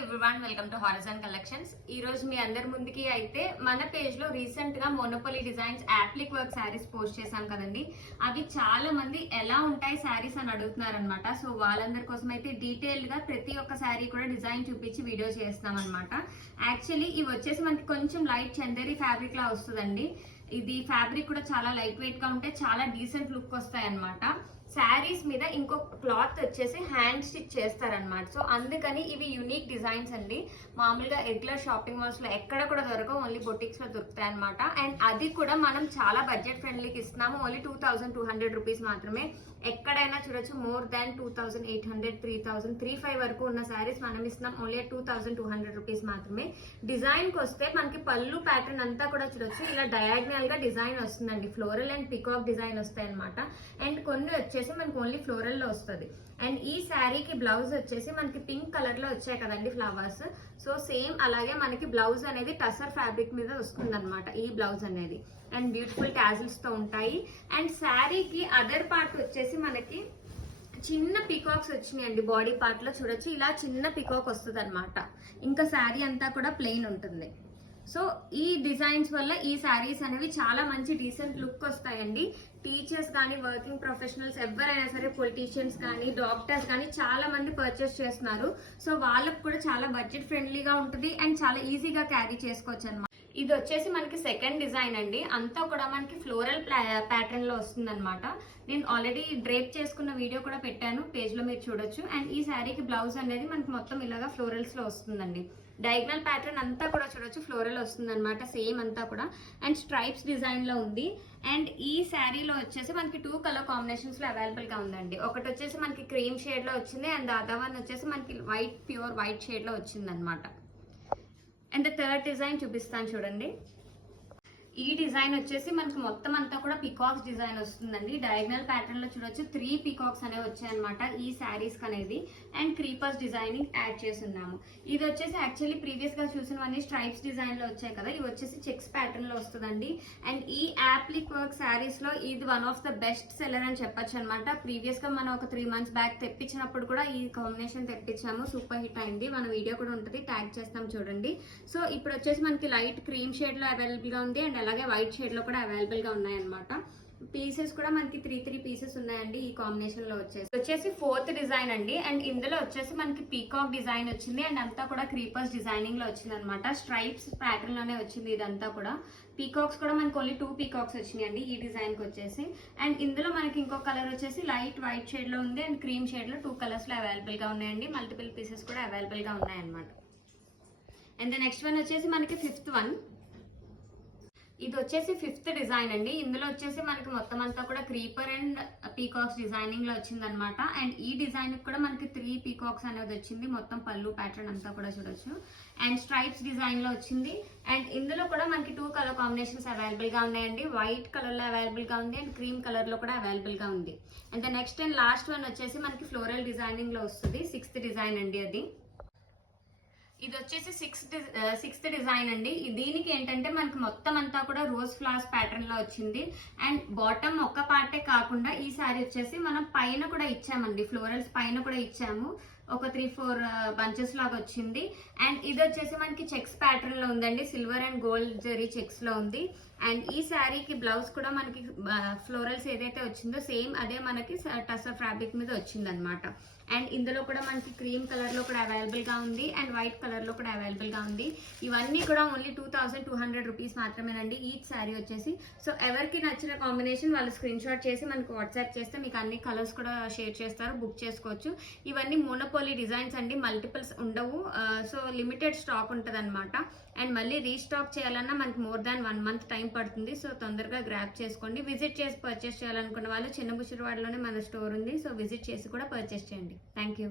Everyone, welcome to Horizon collections. ఈ రోజు మీ అందరి ముందుకి అయితే మన పేజ్ లో రీసెంట్ గా monopoly designs appliqué work saris post చేశాం కదండి. అవి చాలా మంది ఎలా ఉంటాయి శారీస్ అని అడుగుతున్నారు అనమాట. సో వాళ్ళందరి కోసం అయితే డీటెయిల్డ్ గా ప్రతి ఒక్క శారీ కూడా డిజైన్ చూపించి వీడియో చేస్తాం అనమాట. యాక్చువల్లీ ఇవి వచ్చేసి మనకి కొంచెం లైట్ చందేరి ఫ్యాబ్రిక్ లా వస్తుందండి. ఇది ఫ్యాబ్రిక్ కూడా చాలా లైట్ వెయిట్ గా ఉంటే చాలా డీసెంట్ లుక్ వస్తాయి అనమాట. శారీస్ మీద ఇంకో క్లాత్ వచ్చేసి హ్యాండ్ స్టిచ్ చేస్తారనమాట. సో అందుకని ఇవి యూనిక్ డిజైన్స్ అండి. మామూలుగా రెగ్యులర్ షాపింగ్ మాల్స్ లో ఎక్కడ కూడా దొరకవు, ఓన్లీ బొటిక్స్ లో దొరుకుతాయి అనమాట. అండ్ అది కూడా మనం చాలా బడ్జెట్ ఫ్రెండ్లీకి ఇస్తున్నాము. ఓన్లీ 2200 రూపీస్ మాత్రమే. ఎక్కడైనా చూడొచ్చు మోర్ దాన్ 2800, 3000, 35 వరకు ఉన్న శారీస్ మనం ఇస్తున్నాం ఓన్లీ 2200 రూపీస్ మాత్రమే. డిజైన్ కి వస్తే మనకి పళ్ళు ప్యాటర్న్ అంతా కూడా చూడొచ్చు, ఇలా డయాగ్నల్ గా డిజైన్ వస్తుందండి. ఫ్లోరల్ అండ్ పికాక్ డిజైన్ వస్తాయి అనమాట. అండ్ కొన్ని వచ్చేసి మనకి ఓన్లీ ఫ్లోరల్ లో వస్తుంది. అండ్ ఈ శారీకి బ్లౌజ్ వచ్చేసి మనకి పింక్ కలర్ లో వచ్చాయి కదండి ఫ్లవర్స్. సో సేమ్ అలాగే మనకి బ్లౌజ్ అనేది టసర్ ఫ్యాబ్రిక్ మీద వస్తుంది అనమాట ఈ బ్లౌజ్ అనేది. అండ్ బ్యూటిఫుల్ టాజిల్స్ తో ఉంటాయి. అండ్ శారీకి అదర్ పార్ట్ వచ్చేసి మనకి చిన్న పికాక్స్ వచ్చినాయండి. బాడీ పార్ట్ లో చూడొచ్చు, ఇలా చిన్న పికాక్ వస్తుంది అనమాట. ఇంకా శారీ అంతా కూడా ప్లెయిన్ ఉంటుంది. సో ఈ డిజైన్స్ వల్ల ఈ శారీస్ అనేవి చాలా మంచి డీసెంట్ లుక్ వస్తాయండి. టీచర్స్ కానీ, వర్కింగ్ ప్రొఫెషనల్స్ ఎవరైనా సరే, పొలిటీషియన్స్ కానీ, డాక్టర్స్ కానీ చాలా మంది పర్చేస్ చేస్తున్నారు. సో వాళ్ళకు కూడా చాలా బడ్జెట్ ఫ్రెండ్లీగా ఉంటుంది అండ్ చాలా ఈజీగా క్యారీ చేసుకోవచ్చు అనమాట. ఇది వచ్చేసి మనకి సెకండ్ డిజైన్ అండి. అంతా కూడా మనకి ఫ్లోరల్ ప్యాటర్న్ లో వస్తుంది అనమాట. నేను ఆల్రెడీ డ్రేప్ చేసుకున్న వీడియో కూడా పెట్టాను, పేజ్ లో మీరు చూడొచ్చు. అండ్ ఈ శారీకి బ్లౌజ్ అనేది మనకి మొత్తం ఇలాగా ఫ్లోరల్స్ లో వస్తుందండి. డయాగ్నల్ ప్యాటర్న్ అంతా కూడా చూడొచ్చు, ఫ్లోరల్ వస్తుంది అనమాట సేమ్ అంతా కూడా. అండ్ స్ట్రైప్స్ డిజైన్ లో ఉంది. అండ్ ఈ శారీలో వచ్చేసి మనకి 2 కలర్ కాంబినేషన్స్ లో అవైలబుల్ గా ఉందండి. ఒకటి వచ్చేసి మనకి క్రీమ్ షేడ్ లో వచ్చింది అండ్ అదర్ వన్ వచ్చేసి మనకి ప్యూర్ వైట్ షేడ్ లో వచ్చింది అనమాట. అండ్ థర్డ్ డిజైన్ చూపిస్తాను చూడండి. ఈ డిజైన్ వచ్చేసి మనకి మొత్తం అంతా కూడా పికాక్స్ డిజైన్ వస్తుందండి. డయాగ్నల్ ప్యాటర్న్ లో చూడొచ్చు 3 పికాక్స్ అనేవి వచ్చాయన్నమాట ఈ శారీస్ అనేది. అండ్ క్రీపర్స్ డిజైనింగ్ యాడ్ చేసి ఉన్నాము. ఇది వచ్చేసి యాక్చువల్లీ ప్రీవియస్ గా చూసినవన్నీ స్ట్రైప్స్ డిజైన్ లో వచ్చాయి కదా, ఇవి వచ్చేసి చెక్స్ ప్యాటర్న్ లో వస్తుందండి. అండ్ ఈ యాప్లిక్ వర్క్ శారీస్ లో ఇది one of the best seller అని చెప్పొచ్చు అనమాట. ప్రీవియస్ గా మనం ఒక 3 months బ్యాక్ తెప్పించినప్పుడు కూడా ఈ కాంబినేషన్ తెప్పించాము, సూపర్ హిట్ అయింది. మన వీడియో కూడా ఉంటుంది, ట్యాగ్ చేస్తాం చూడండి. సో ఇప్పుడు వచ్చేసి మనకి లైట్ క్రీమ్ షేడ్ లో అవైలబుల్ గా ఉంది అండ్ అలాగే వైట్ షేడ్ లో కూడా అవైలబుల్ గా ఉన్నాయన్నమాట. పీసెస్ కూడా మనకి 3 పీసెస్ ఉన్నాయండి ఈ కాంబినేషన్ లో వచ్చేసి ఫోర్త్ డిజైన్ అండి. అండ్ ఇందులో వచ్చేసి మనకి పీకాక్ డిజైన్ వచ్చింది అండ్ అంతా కూడా క్రీపర్స్ డిజైనింగ్ లో వచ్చింది అనమాట. స్ట్రైప్స్ ప్యాటర్న్ లోనే వచ్చింది ఇదంతా కూడా. పీకాక్స్ కూడా మనకి ఓన్లీ 2 పీకాక్స్ వచ్చినాయండి ఈ డిజైన్ కి వచ్చేసి. అండ్ ఇందులో మనకి ఇంకో కలర్ వచ్చేసి లైట్ వైట్ షేడ్ లో ఉంది అండ్ క్రీమ్ షేడ్ లో 2 కలర్స్ లో అవైలబుల్ గా ఉన్నాయండి. మల్టిపుల్ పీసెస్ కూడా అవైలబుల్ గా ఉన్నాయన్నమాట. అండ్ ద నెక్స్ట్ వన్ వచ్చేసి మనకి 5th వన్. ఇది వచ్చేసి 5th డిజైన్ అండి. ఇందులో వచ్చేసి మనకి మొత్తం అంతా కూడా క్రీపర్ అండ్ పీకాక్స్ డిజైనింగ్ లో వచ్చింది అనమాట. అండ్ ఈ డిజైన్ కూడా మనకి 3 పీకాక్స్ అనేది వచ్చింది. మొత్తం పళ్ళు ప్యాటర్న్ అంతా కూడా చూడొచ్చు. అండ్ స్ట్రైప్స్ డిజైన్ లో వచ్చింది. అండ్ ఇందులో కూడా మనకి 2 కలర్ కాంబినేషన్స్ అవైలబుల్ గా ఉన్నాయండి. వైట్ కలర్ లో అవైలబుల్ గా ఉంది అండ్ క్రీమ్ కలర్ లో కూడా అవైలబుల్ గా ఉంది. And the next and last one వచ్చేసి మనకి ఫ్లోరల్ డిజైనింగ్ లో వస్తుంది. 6th డిజైన్ అండి అది. ఇది వచ్చేసి 6th డిజైన్ అండి. దీనికి ఏంటంటే మనకి మొత్తం అంతా కూడా రోజ్ ఫ్లవర్స్ ప్యాటర్న్ లో వచ్చింది. అండ్ బాటమ్ ఒక్క పార్టే కాకుండా ఈ శారీ వచ్చేసి మనం పైన కూడా ఇచ్చామండి, ఫ్లోరల్స్ పైన కూడా ఇచ్చాము. ఒక 3-4 బంచెస్ లాగా వచ్చింది. అండ్ ఇది వచ్చేసి మనకి చెక్స్ ప్యాటర్న్ లో ఉందండి, silver and gold zari checks లో ఉంది. అండ్ ఈ శారీకి బ్లౌజ్ కూడా మనకి ఫ్లోరల్స్ ఏదైతే వచ్చిందో సేమ్ అదే మనకి టసర్ ఫ్యాబ్రిక్ మీద వచ్చింది అనమాట. అండ్ ఇందులో కూడా మనకి క్రీమ్ కలర్ లో కూడా అవైలబుల్ గా ఉంది అండ్ వైట్ కలర్ లో కూడా అవైలబుల్ గా ఉంది. ఇవన్నీ కూడా ఓన్లీ 2200 రూపీస్ మాత్రమేనండి ఈచ్ శారీ వచ్చేసి. సో ఎవరికి నచ్చిన కాంబినేషన్ వాళ్ళు స్క్రీన్ షాట్ చేసి మనకు వాట్సాప్ చేస్తే మీకు అన్ని కలర్స్ కూడా షేర్ చేస్తారు, బుక్ చేసుకోవచ్చు. ఇవన్నీ మోనోపోలీ డిజైన్స్ అండి, మల్టిపుల్స్ ఉండవు. సో లిమిటెడ్ స్టాక్ ఉంటుంది అనమాట. అండ్ మళ్ళీ రీస్టాక్ చేయాలన్నా మనకి మోర్ దాన్ 1 month టైం పడుతుంది. సో తొందరగా గ్రాప్ చేసుకోండి. విజిట్ చేసి పర్చేస్ చేయాలనుకున్న వాళ్ళు చిన్నబుషురవాడలోనే మన స్టోర్ ఉంది. సో విజిట్ చేసి కూడా పర్చేస్ చేయండి. Thank you.